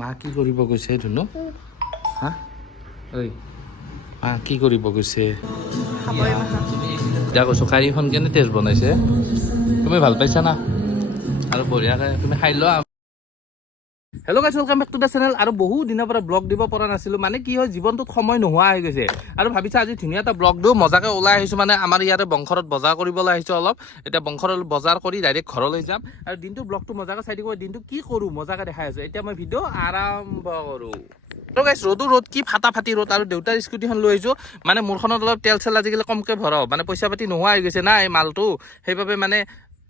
মা কি কৰিব গৈছে ধুনু? হা? ঐ মা কি কৰিব গৈছে? এতিয়া কৈছোঁ কাৰীখন কেনে টেষ্ট বনাইছে? তুমি ভালো পাইছা না আৰু বঢ়িয়াকৈ তুমি খাই লোৱা। Hello' guys welcome back to the channel আৰু বহু দিনৰ পৰা ব্লগ দিব পৰা নাছিলোঁ। মানে কি হয় জীৱনটোত সময় নোহোৱা হৈ গৈছে। আৰু ভাবিছা আজি ধুনীয়া এটা ব্লগ দিওঁ। মজাকৈ ওলাই আহিছোঁ মানে আমাৰ ইয়াতে বংশৰত বজাৰ কৰিবলৈ আহিছোঁ অলপ। এতিয়া বংশৰত বজাৰ কৰি ডাইৰেক্ট ঘৰলৈ যাম। আৰু দিনটো ব্লগটো মজাকৈ চাই থাকিব। দিনটো কি কৰোঁ মজাকৈ দেখাই আছোঁ। এতিয়া মই ভিডিঅ' আৰম্ভ কৰোঁ। তো গাইছ ৰ'দো ৰ'দ কি ফাটা ফাটি ৰ'দ। আৰু দেউতাৰ স্কুটিখন লৈ আহিছোঁ। মানে মোৰখনত অলপ তেল চেল আজিকালি কমকৈ ভৰাওঁ। মানে পইচা পাতি নোহোৱা হৈ গৈছে না এই মালটো। সেইবাবে মানে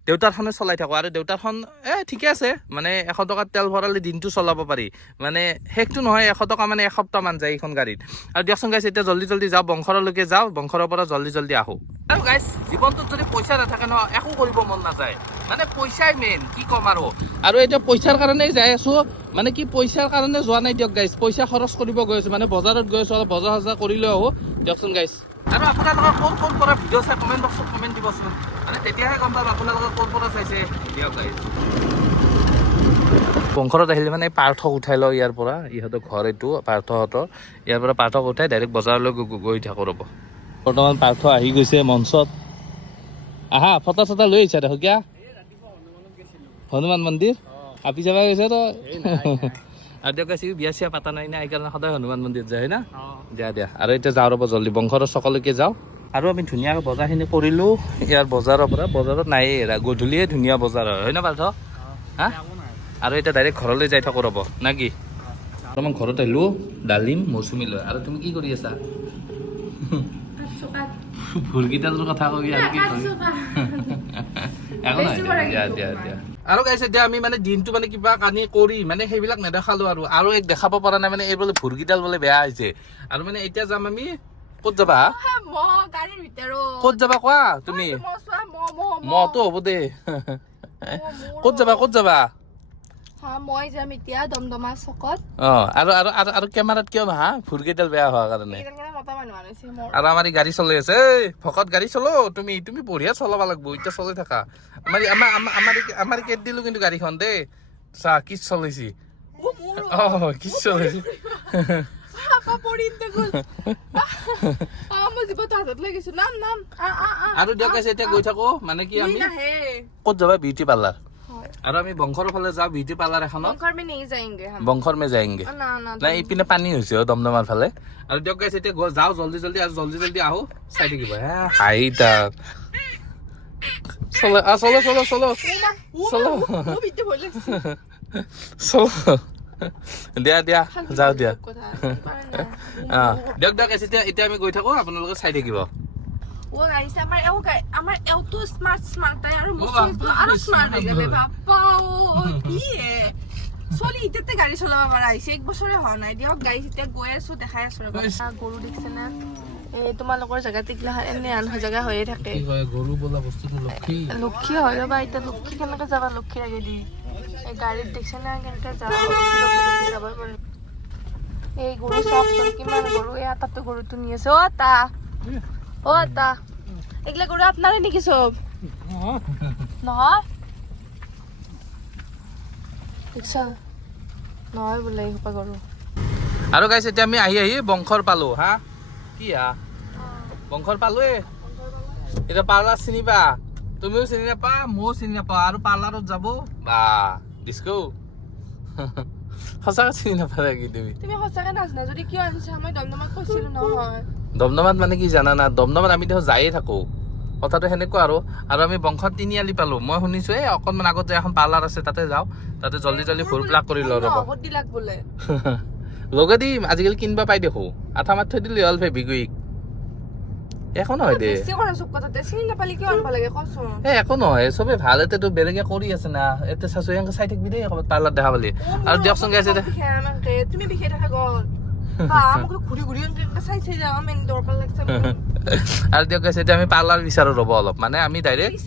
দেউতাৰখনে চলাই থাকোঁ। আৰু দেউতাৰখন, এ, ঠিকে আছে। মানে এশ টকাত তেল ভৰালে দিনটো চলাব পাৰি। মানে শেষটো নহয়, এশ টকা মানে এসপ্তাহমান যায় এইখন গাড়ীত। আৰু দিয়কচোন গাইছ এতিয়া জল্দি জল্দি যাওঁ, বংশৰলৈকে যাওঁ, বংশৰৰ পৰা জল্দি জল্দি আহোঁ। আৰু গাইছ জীৱনটোত যদি পইচা নাথাকে ন, একো কৰিব মন নাযায়। মানে পইচাই মেইন কি ক'ম আৰু। আৰু এতিয়া পইচাৰ কাৰণেই যাই আছোঁ। মানে কি পইচাৰ কাৰণে যোৱা নাই দিয়ক গাইছ পইচা খৰচ কৰিব গৈ আছোঁ। মানে বজাৰত গৈ আছোঁ, অলপ বজাৰ চজাৰ কৰি লৈ আহোঁ। দিয়কচোন গাইছ আৰু আপোনালোকৰ ক'ৰ ক'ৰ পৰা ভিডিঅ' চাই কমেণ্ট বক্সত কমেণ্ট দিবচোন। তেতিয়াহে গম পাম আপোনালোকে ক'ৰ পৰা চাইছে? দিয়ক বংশৰত আহিলে মানে পাৰ্থক উঠাই লওঁ ইয়াৰ পৰা ইহঁতৰ ঘৰ এইটো পাৰ্থহঁতৰ। ইয়াৰ পৰা পাৰ্থক উঠাই ডাইৰেক্ট বজাৰলৈ গৈ- থাকোঁ ৰ'ব। বৰ্তমান পাৰ্থ আহি গৈছে মঞ্চত। আহা ফটা চটা লৈ আহিছা দেখো কিয়া? হনুমান মন্দিৰ? আপি যাবা গৈছে তো আৰু দিয়ক গাইছে বিয়া চিয়া পাতা নাই না সেইকাৰণে সদায় হনুমান মন্দিৰ যায় হয় না? দিয়া দিয়া। আৰু এতিয়া যাওঁ ৰ'ব জল্দি বংশৰৰ চকলৈকে যাওঁ। আৰু আমি ধুনীয়াকৈ বজাৰখিনি কৰিলোঁ। ইয়াৰ বজাৰৰ পৰা বজাৰত নায়েই এৰা গধূলিয়ে ধুনীয়া বজাৰ হয়। হয় না পাৰ্থ হা? আৰু এতিয়া ডাইৰেক্ট ঘৰলৈ যাই থাকোঁ ৰ'ব না কি? অলপমান ঘৰত আহিলোঁ ডালিম মৌচুমী লৈ। আৰু তুমি কি কৰি আছা? ভুলকেইটাৰ কথা কবি আৰু কি একো নাই দিয়া দিয়া দিয়া আৰু গাইছে এতিয়া আমি মানে দিনটো মানে কিবা কানি কৰি মানে সেইবিলাক নেদেখালো আৰু। আৰু এক দেখাব পৰা নাই মানে এই বোলে ভুৰকেইডাল বোলে বেয়া হৈছে। আৰু মানে এতিয়া যাম আমি ক'ত যাবা? ক'ত যাবা কোৱা তুমি? মতো হ'ব দে। ক'ত যাবা ক'ত যাবা? মই যাম এতিয়া দমদমা চকত। অ আৰু আৰু আৰু আৰু কেমেৰাত কিয় নহা? ভুৰকেইডাল বেয়া হোৱাৰ কাৰণে। মোৰ। আৰু আমাৰ এই গাড়ী চলাই আছে। ভকত গাড়ী চলো। তুমি তুমি বঢ়িয়া চলাব লাগব এতিয়া চলাই থাকা। আমাৰ আমাৰ আমাৰ আমাৰ কেট দিলো কিন্তু গাড়ীখন দেই চা কি চলাইছি? অ কি চলাইছি? बाबा पडिन त गुल आमा जिबो त हातत लागिस আৰু দিয়ক আছে গৈ থাকো। মানে কি আমি ক'ত যাবা? Beauty parlour. আৰু আমি বংশৰ ফালে যাওঁ বিউটি পাৰ্লাৰ এখনত। বংশৰ মে যায়গে। নাই ইপিনে পানী হৈছে দমদমাৰ ফালে। আৰু দিয়ক গাইছে এতিয়া যাওঁ জলদি জলদি আৰু জলদি জলদি আহো। চাই থাকিব হাঁহি তাক চলো চলো চলো চলো। চলো চলো। দিয়া দিয়া যাওঁ দিয়া। দিয়ক দিয়ক এতিয়া এতিয়া আমি গৈ থাকো আপোনালোকে চাই থাকিব। ও গাইছে আমাৰ এও গাই আমাৰ এওটো স্মাৰ্ট স্মাৰ্ট তাই আৰু ও মুছলিমটো বাপৰে, আৰু স্মাৰ্ট হৈ গেলে smart ও কি চলি এতিয়াতে গাড়ী চলাব পাৰা হৈছে এক বছৰে হোৱা নাই। দিয়ক গাড়ী এতিয়া গৈ আছো দেখাই আছো গৰু দেখিছে না তোমালোকৰ জেগাত এইগিলা এনে আন জেগা হৈয়ে থাকে। গৰু বোলা বস্তুটো লক্ষী? লক্ষী হয় ৰবা এতিয়া লক্ষী কেনেকে যাবা লক্ষীৰ আগেদি? এই গাড়ীত দেখিছে না কেনেকে যাব লক্ষী লক্ষী লক্ষী এই গৰু চাওকচোন কিমান গৰু এই আটাতো গৰুটো নি আছে। অ' তা অ' তা এইগিলা গৰু আপোনাৰে নেকি চব? নহয়। দেখিছা? নহয় বোলে এইসোপা গৰু। আৰু গাইছে এতিয়া আমি আহি আহি বংশৰ পালো হা? কি হা বংশৰ পালোৱে। এতিয়া পাৰ্লাৰ চিনি পা? তুমিও চিনি নাপা ময়ো চিনি নাপাওঁ। আৰু পাৰ্লাৰত যাব? বা ডিস্কো? সঁচাকৈ চিনি নাপা নেকি তুমি? তুমি সঁচাকে নাজানা। যদি কিয় আনিছা মই দমদমাত কৈছিলো নহয়। দমদমাত মানে কি জানা না? দমদমাত আমি দেখোন যায়ে থাকোঁ। কথাটো সেনেকুৱা আৰু। আৰু আমি বংশত তিনিআলি পালোঁ। মই শুনিছোঁ এই অকণমান আগত যে এখন পাৰ্লাৰ আছে তাতে যাওঁ। তাতে জল্দি জল্দি ভুৰ প্লাক কৰি লওঁ ৰ'ব। বোলে। লগে দিম। আজিকালি কিনিবা পাই দেখো। আঠা মাৰি থৈ দিলে হ'ল ফেবিকুইক একো নহয় দে। একো নহয় চবে ভালো এতিয়াতো বেলেগে কৰি আছে না। এতিয়া চাচো এনেকে চাই থাকিবি দেই ক'ৰবাত পাৰ্লাৰ দেখা পালি। আৰু দিয়কচোন গাইছে তুমি বিষে থাকা গল। আৰু দিয়ক গাইছে এতিয়া আমি পাৰ্লাৰ বিচাৰোঁ ৰ'ব অলপ। মানে আমি ডাইৰেক্ট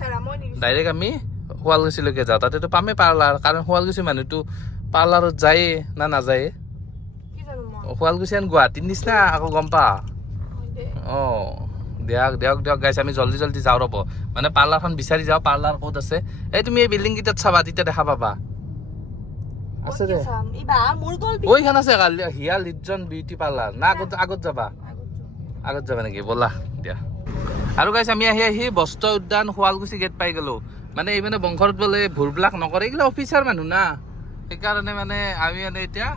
ডাইৰেক্ট আমি শুৱালকুছিলৈকে যাওঁ। তাতেতো পামেই পাৰ্লাৰ কাৰণ শুৱালকুছি মানুহটো পাৰ্লাৰত যায়ে না নাযায়ে? শুৱালকুছি গুৱাহাটীৰ নিচিনা আকৌ গম পা। অঁ। দিয়ক দিয়ক দিয়ক গাইছে আমি জল্দি জল্দি যাওঁ ৰ'ব। মানে পাৰ্লাৰখন বিচাৰি যাওঁ পাৰ্লাৰ ক'ত আছে? এই তুমি এই বিল্ডিং কেইটাত চাবা তেতিয়া দেখা পাবা। আছে দে। ওইখান আছে হিয়া লিজন বিউটি পাৰ্লাৰ না আগত আগত যাবা। আগত যাবা নেকি? ব'লা দিয়া। আৰু গাইছ আমি আহি আহি বস্ত্ৰ উদ্যান শুৱালকুছি গেট পাই গ'লো। মানে এই মানে বংশত বোলে ভুৰবিলাক নকৰে এইগিলা অফিচাৰ মানুহ না। সেইকাৰণে মানে আমি মানে এতিয়া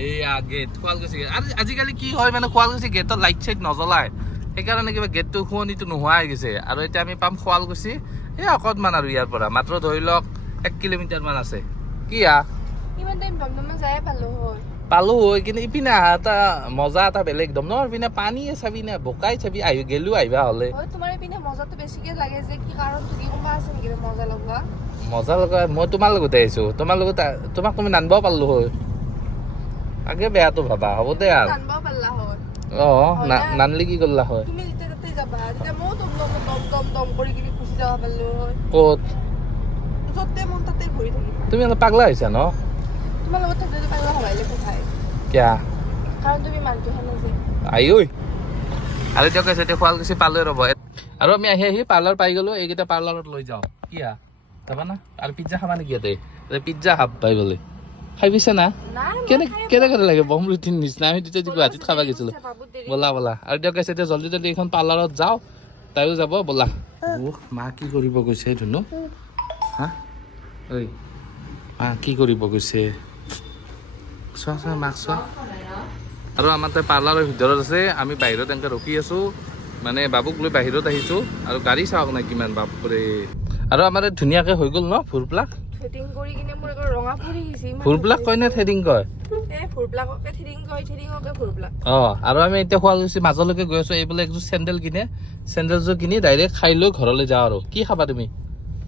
এইয়া গেট শুৱালকুছি গেট আৰু আজিকালি কি হয় মানে শুৱালকুছি গেটত লাইট চাইট নজ্বলায়। সেইকাৰণে কিবা গেটটো শুৱনিটো নোহোৱা হৈ গৈছে। আৰু এতিয়া আমি পাম শুৱালকুছি। এই অকণমান আৰু ইয়াৰ পৰা। মাত্ৰ ধৰি লওক এক কিলোমিটাৰমান আছে। কি যায়ে পালো হয়। কিন্তু ইপিনে আহা এটা মজা এটা বেলেগ। একদম ন ইপিনে পানীয়ে চাবি না বোকাই চাবি আহি গেলো আহিবা হলে। মজা লগা? মই তোমাৰ লগতে আহিছো। তোমাৰ লগত তোমাক তুমি নানিব পাৰিলো হয়। আগে বেয়াটো ভাবা হ'ব দে আৰু। অ না- নানলি কি কৰিলা হয়? তুমি যেতিয়া তাতে যাবা তেতিয়া ময়ো দম দম দম দম দম কৰি কিনি গুচি যাব পাৰিলো হয় ক'ত? য'তে মন তাতে ঘূৰি থাকিম। তুমি অলপ পাগলা হৈছা ন? তোমাৰ লগত থাকিলে পাৰিলে হবাইলে কোঠাই কিয়া? কাৰণ তুমি মানুহটো হেনে যে। আহি ঐ। আৰু এতিয়া কৈছে এতিয়া শুৱালকুছি পালোৱে ৰ'ব। আৰু আমি আহি আহি পাৰ্লাৰ পাই গ'লো এইকেইটা পাৰ্লাৰত লৈ যাওঁ। কি আ যাবা না আৰু পিজ্জা খাবা নেকি ইয়াতে? পিজ্জা হাব পাই বোলে খাই পিছে না কেনে কেনেকে লাগে? বম ৰুটিৰ নিচিনা। আমি তেতিয়া গুৱাহাটীত খাবা গৈছিলো। ব'লা ব'লা। আৰু দিয়ক কৈছে এতিয়া জল্দি জল্দি এইখন পাৰ্লাৰত যাওঁ। তাইও যাব ব'লা। মা কি কৰিব গৈছে ধুনু? হা? ঐ মা কি কৰিব গৈছে? চোৱা চোৱা মাক চোৱা। আৰু আমাৰ তাই পাৰ্লাৰৰ ভিতৰত আছে। আমি বাহিৰত এনেকৈ ৰখি আছোঁ। মানে বাবুক লৈ বাহিৰত আহিছোঁ। আৰু গাড়ী চাওক নাই কিমান বাপৰে। আৰু আমাৰ এই ধুনীয়াকৈ হৈ গ'ল ন ফুৰবিলাক থ্ৰেডিং কৰি কিনে মোৰ একো ৰঙা ফুৰি আহিছে ইমান ফুৰবিলাক কয় নে থ্ৰেডিং কয়? এ ফুৰবিলাককে থ্ৰেডিং কয় থ্ৰেডিঙকে ফুৰবিলাক। অঁ আৰু আমি এতিয়া শুৱালকুছি মাজলৈকে গৈ আছোঁ এইবোলে একযোৰ চেণ্ডেল কিনে চেণ্ডেলযোৰ কিনি ডাইৰেক্ট খাই লৈ ঘৰলৈ যাওঁ আৰু। কি খাবা তুমি?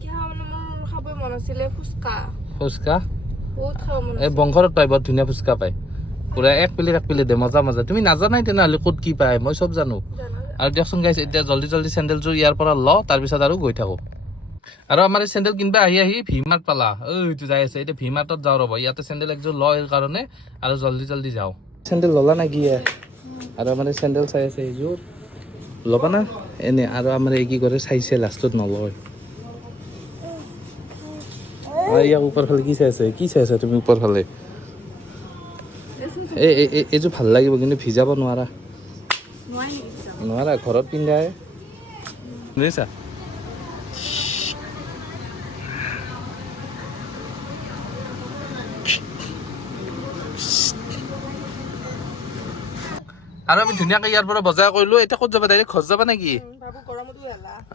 কি খাব মানে মোৰ খাবই মন আছিলে ফুচকা। ফুচকা? বহুত খাব মন এই আছিল। বংশৰত পায় বৰ ধুনীয়া ফুচকা পায়। পুৰা এক প্লেট এক প্লেট দে মজা মজা। তুমি নাজানাই তেনেহ'লে ক'ত কি পায় মই চব জানো। জানা। আৰু দিয়কচোন গাইছে এতিয়া জল্দি জল্দি চেণ্ডেলযোৰ ইয়াৰ পৰা লওঁ তাৰপিছত আৰু গৈ থাকোঁ। আৰু আমাৰ এই চেণ্ডেল কিনিবা আহি আহি ভি মাৰ্ট পালা। ঐ এইটো যাই আছে এতিয়া ভি মাৰ্টত যাওঁ ৰ'ব। ইয়াতে চেণ্ডেল একযোৰ এই কাৰণে আৰু জল্দি জল্দি যাওঁ। চেণ্ডেল ল'লা নে কি আৰু আমাৰ চেণ্ডেল চাই আছে এইযোৰ। ল'বা না? এনে আৰু আমাৰ এই কি কৰে চাইছে লাষ্টত নলয়। ইয়াক ওপৰ ফালে কি চাই আছে? কি চাই আছা তুমি ওপৰ ফালে এই এই- এইযোৰ ভালো লাগিব কিন্তু ভিজাব নোৱাৰা? নোৱাৰা ঘৰত পিন্ধাই। বুজিছা আৰু আমি ধুনীয়াকৈ ইয়াৰ পৰা বজাৰ কৰিলো। এতিয়া ক'ত যাবা? ডাইৰেক্ট ঘৰত যাবা নেকি?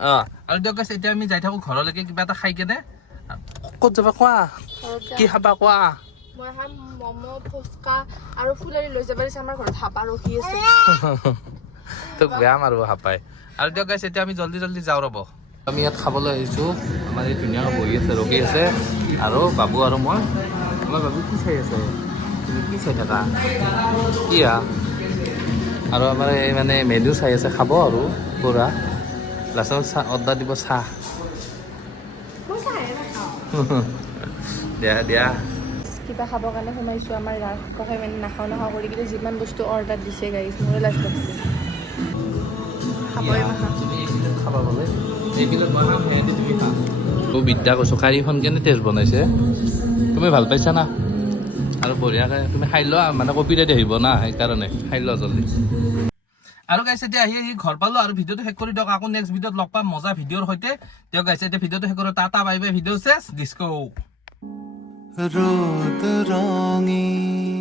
অঁ আৰু দিয়ক এতিয়া আমি যাই থাকোঁ ঘৰলৈকে কিবা এটা খাই কেনে। ক'ত যাবা কোৱা? কি খাবা কোৱা? মই খাম ম'ম' ফুচকা আৰু ফুলাৰি লৈ যাব। দিছে আমাৰ ঘৰত হাপা ৰখি আছে। তোক বেয়া মাৰিব হাপাই। আৰু দিয়ক গাইছে এতিয়া আমি জল্দি জল্দি যাওঁ ৰ'ব। আমি ইয়াত খাবলৈ আহিছোঁ। আমাৰ এই ধুনীয়াকৈ বহি আছে ৰখি আছে। আৰু বাবু আৰু মই। আমাৰ বাবু কি চাই আছে? তুমি কি চাই থাকা? কি আ আৰু আমাৰ এই মানে মেনু চাই আছে খাব আৰু পূৰা। লাষ্টত চাহ অৰ্ডাৰ দিব চাহ। দিয়া দিয়া। কিবা খাবৰ কাৰণে সোমাইছোঁ আমাৰ ৰাস ককাই মানে নাখাওঁ নাখাওঁ কৰি কিনে যিমান বস্তু অৰ্ডাৰ দিছে গাড়ীত মোৰে লাজ লাগিছে বিদ্যা কৈছোঁ কাৰীখন কেনে টেষ্ট বনাইছে? তুমি ভালো পাইছা না আৰু বঢ়িয়াকৈ তুমি খাই লোৱা মানে কপিৰাইত আহিব না, সেইকাৰণে। খাই লোৱা জলদি। আৰু গাইছে এতিয়া আহি আহি ঘৰ পালোঁ আৰু ভিডিঅ'টো শেষ কৰি দিয়ক। আকৌ নেক্সট ভিডিঅ'ত লগ পাম, মজা ভিডিঅ'ৰ সৈতে। দিয়ক গাইছে এতিয়া ভিডিঅ'টো শেষ কৰোঁ। টাটা বাই বাই, ভিডিঅ' চেছ ডিস্কো রোদ রঙিন